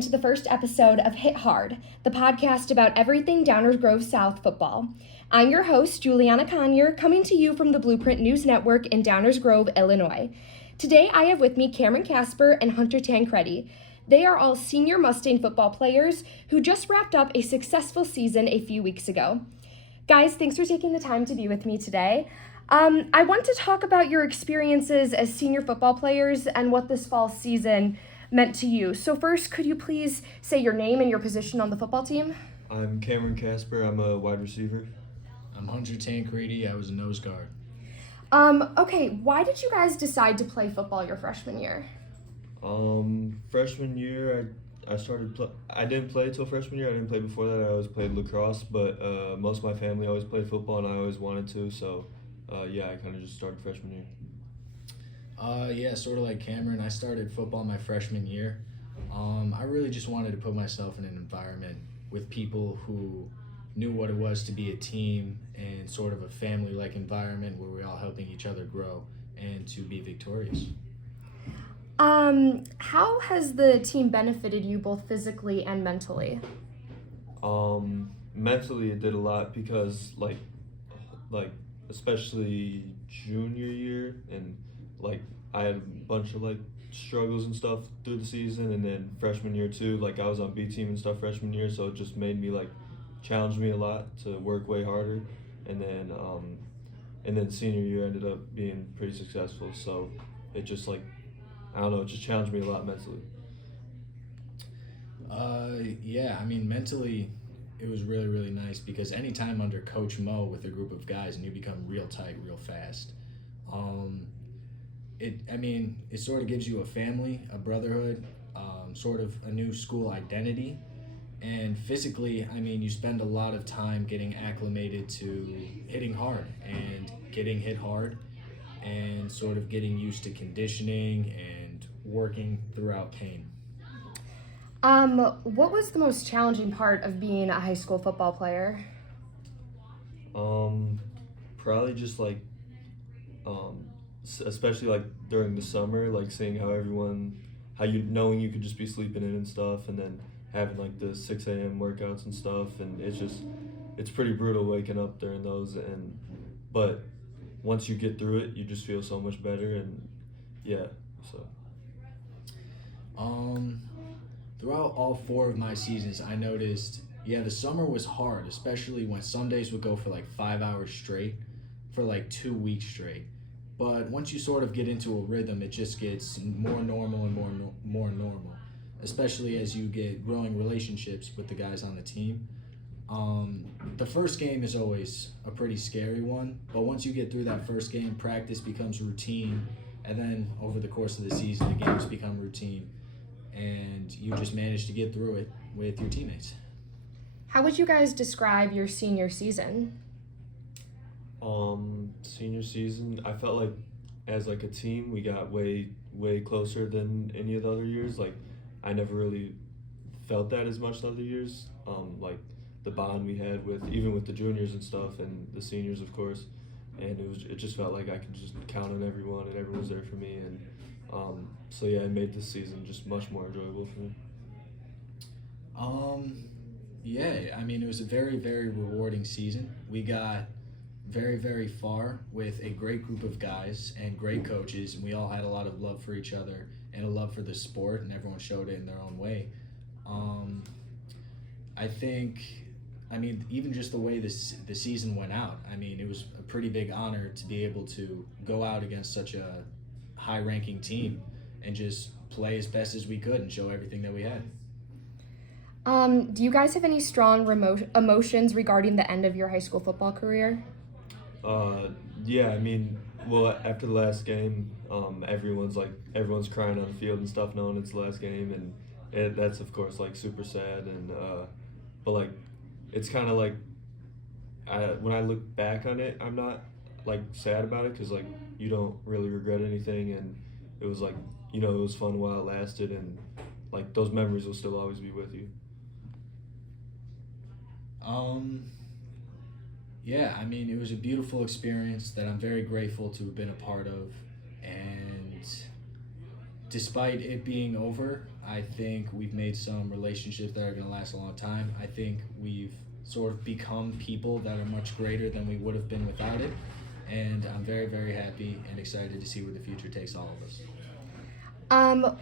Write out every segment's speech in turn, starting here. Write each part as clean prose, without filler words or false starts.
in to the first episode of Hit Hard, the podcast about everything Downers Grove South football. I'm your host, Juliana, coming to you from the Blueprint News Network in Downers Grove, Illinois. Today I have with me Cameron Casper and Hunter Tancredi. They are all senior Mustang football players who just wrapped up a successful season a few weeks ago. Guys, thanks for taking the time to be with me today. I want to talk about your experiences as senior football players and what this fall season meant to you. So first, could you please say your name and your position on the football team? I'm Cameron Casper. I'm a wide receiver. I'm Hunter Tancredi. I was a nose guard. Okay, why did you guys decide to play football your freshman year? Freshman year, I didn't play till freshman year. I didn't play before that. I always played lacrosse, but most of my family always played football, and I always wanted to. So, I kind of just started freshman year. Sort of like Cameron. I started football my freshman year. I really just wanted to put myself in an environment with people who knew what it was to be a team and sort of a family-like environment where we're all helping each other grow and to be victorious. How has the team benefited you both physically and mentally? Mentally it did a lot because like especially junior year and I had a bunch of struggles and stuff through the season, and then freshman year too, I was on B team and stuff freshman year, so it just made me challenged me a lot to work way harder, and then senior year ended up being pretty successful, so it just I don't know, it just challenged me a lot mentally. Mentally it was really, really nice because anytime under Coach Mo with a group of guys and you become real tight real fast, it sort of gives you a family, a brotherhood, sort of a new school identity. And physically, you spend a lot of time getting acclimated to hitting hard and getting hit hard and sort of getting used to conditioning and working throughout pain. What was the most challenging part of being a high school football player? Probably just especially during the summer, seeing knowing you could just be sleeping in and stuff, and then having the 6 a.m. workouts and stuff, and it's pretty brutal waking up during those, but once you get through it, you just feel so much better, and so. Throughout all 4 of my seasons, I noticed, the summer was hard, especially when some days would go for 5 hours straight, for 2 weeks straight. But once you sort of get into a rhythm, it just gets more normal and more normal, especially as you get growing relationships with the guys on the team. The first game is always a pretty scary one, but once you get through that first game, practice becomes routine, and then over the course of the season, the games become routine, and you just manage to get through it with your teammates. How would you guys describe your senior season? Senior season, I felt as a team, we got way closer than any of the other years. I never really felt that as much the other years. The bond we had with the juniors and stuff, and the seniors, of course, and it just felt like I could just count on everyone, and everyone was there for me, and it made this season just much more enjoyable for me. It was a very, very rewarding season. We got very, very far with a great group of guys and great coaches, and we all had a lot of love for each other and a love for the sport, and everyone showed it in their own way. Even just the way the season went out, it was a pretty big honor to be able to go out against such a high-ranking team and just play as best as we could and show everything that we had. Do you guys have any strong emotions regarding the end of your high school football career? After the last game, everyone's crying on the field and stuff, knowing it's the last game, and that's of course super sad, and but it's kind of when I look back on it, I'm not sad about it because you don't really regret anything, and it was it was fun while it lasted, and those memories will still always be with you. It was a beautiful experience that I'm very grateful to have been a part of, and despite it being over, I think we've made some relationships that are going to last a long time. I think we've sort of become people that are much greater than we would have been without it. And I'm very, very happy and excited to see where the future takes all of us.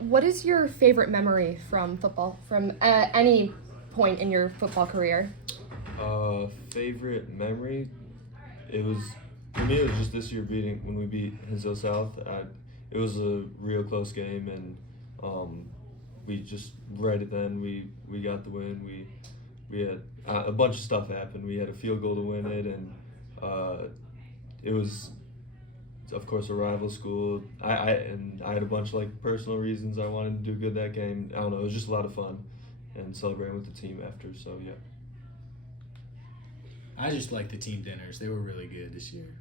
What is your favorite memory from football, from any point in your football career? Favorite memory? For me, it was just this year when we beat Hinsdale South. It was a real close game, and we just, right at the end, we got the win. We had a bunch of stuff happen. We had a field goal to win it, and it was, of course, a rival school. I had a bunch of personal reasons I wanted to do good that game. I don't know. It was just a lot of fun, and celebrating with the team after. So yeah. I just like the team dinners. They were really good this year.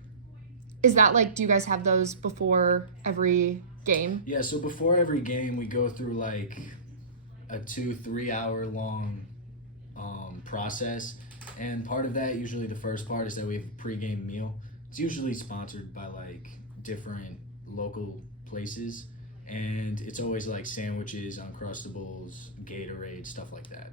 Is that do you guys have those before every game? Yeah, so before every game, we go through a 2-3 hour long process. And part of that, usually the first part, is that we have a pregame meal. It's usually sponsored by different local places. And it's always sandwiches, Uncrustables, Gatorade, stuff like that.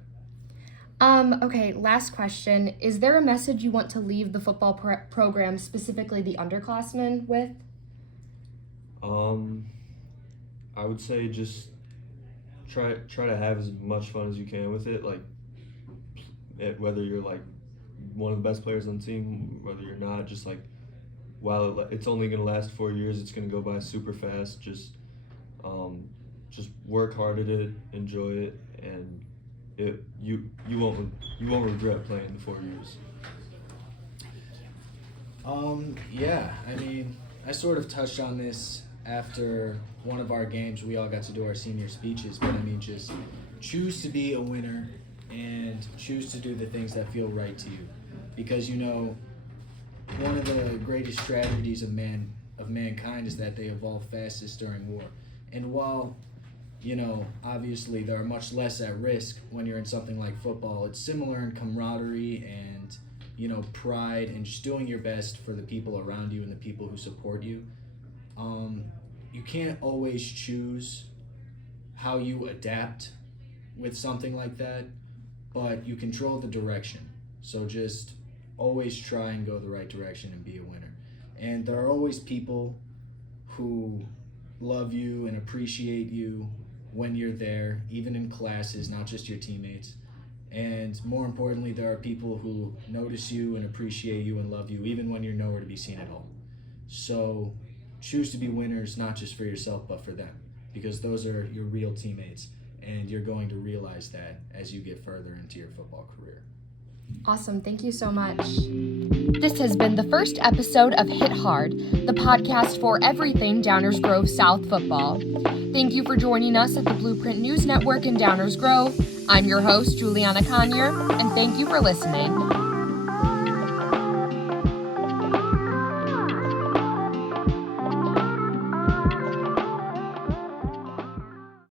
Okay, last question. Is there a message you want to leave the football program, specifically the underclassmen, with? I would say just try to have as much fun as you can with it. Whether you're one of the best players on the team, whether you're not, just while it's only gonna last 4 years, it's gonna go by super fast. Just work hard at it, enjoy it, and you won't regret playing the 4 years. Yeah, I mean, I sort of touched on this after one of our games. We all got to do our senior speeches, but I mean, just choose to be a winner and choose to do the things that feel right to you, because one of the greatest tragedies of mankind is that they evolve fastest during war. And while obviously there are much less at risk when you're in something like football, it's similar in camaraderie and, pride and just doing your best for the people around you and the people who support you. You can't always choose how you adapt with something like that, but you control the direction. So just always try and go the right direction and be a winner. And there are always people who love you and appreciate you when you're there, even in classes, not just your teammates. And more importantly, there are people who notice you and appreciate you and love you even when you're nowhere to be seen at all. So choose to be winners, not just for yourself, but for them, because those are your real teammates, and you're going to realize that as you get further into your football career. Awesome. Thank you so much. This has been the first episode of Hit Hard, the podcast for everything Downers Grove South football. Thank you for joining us at the Blueprint News Network in Downers Grove. I'm your host, Juliana Conyer, and thank you for listening.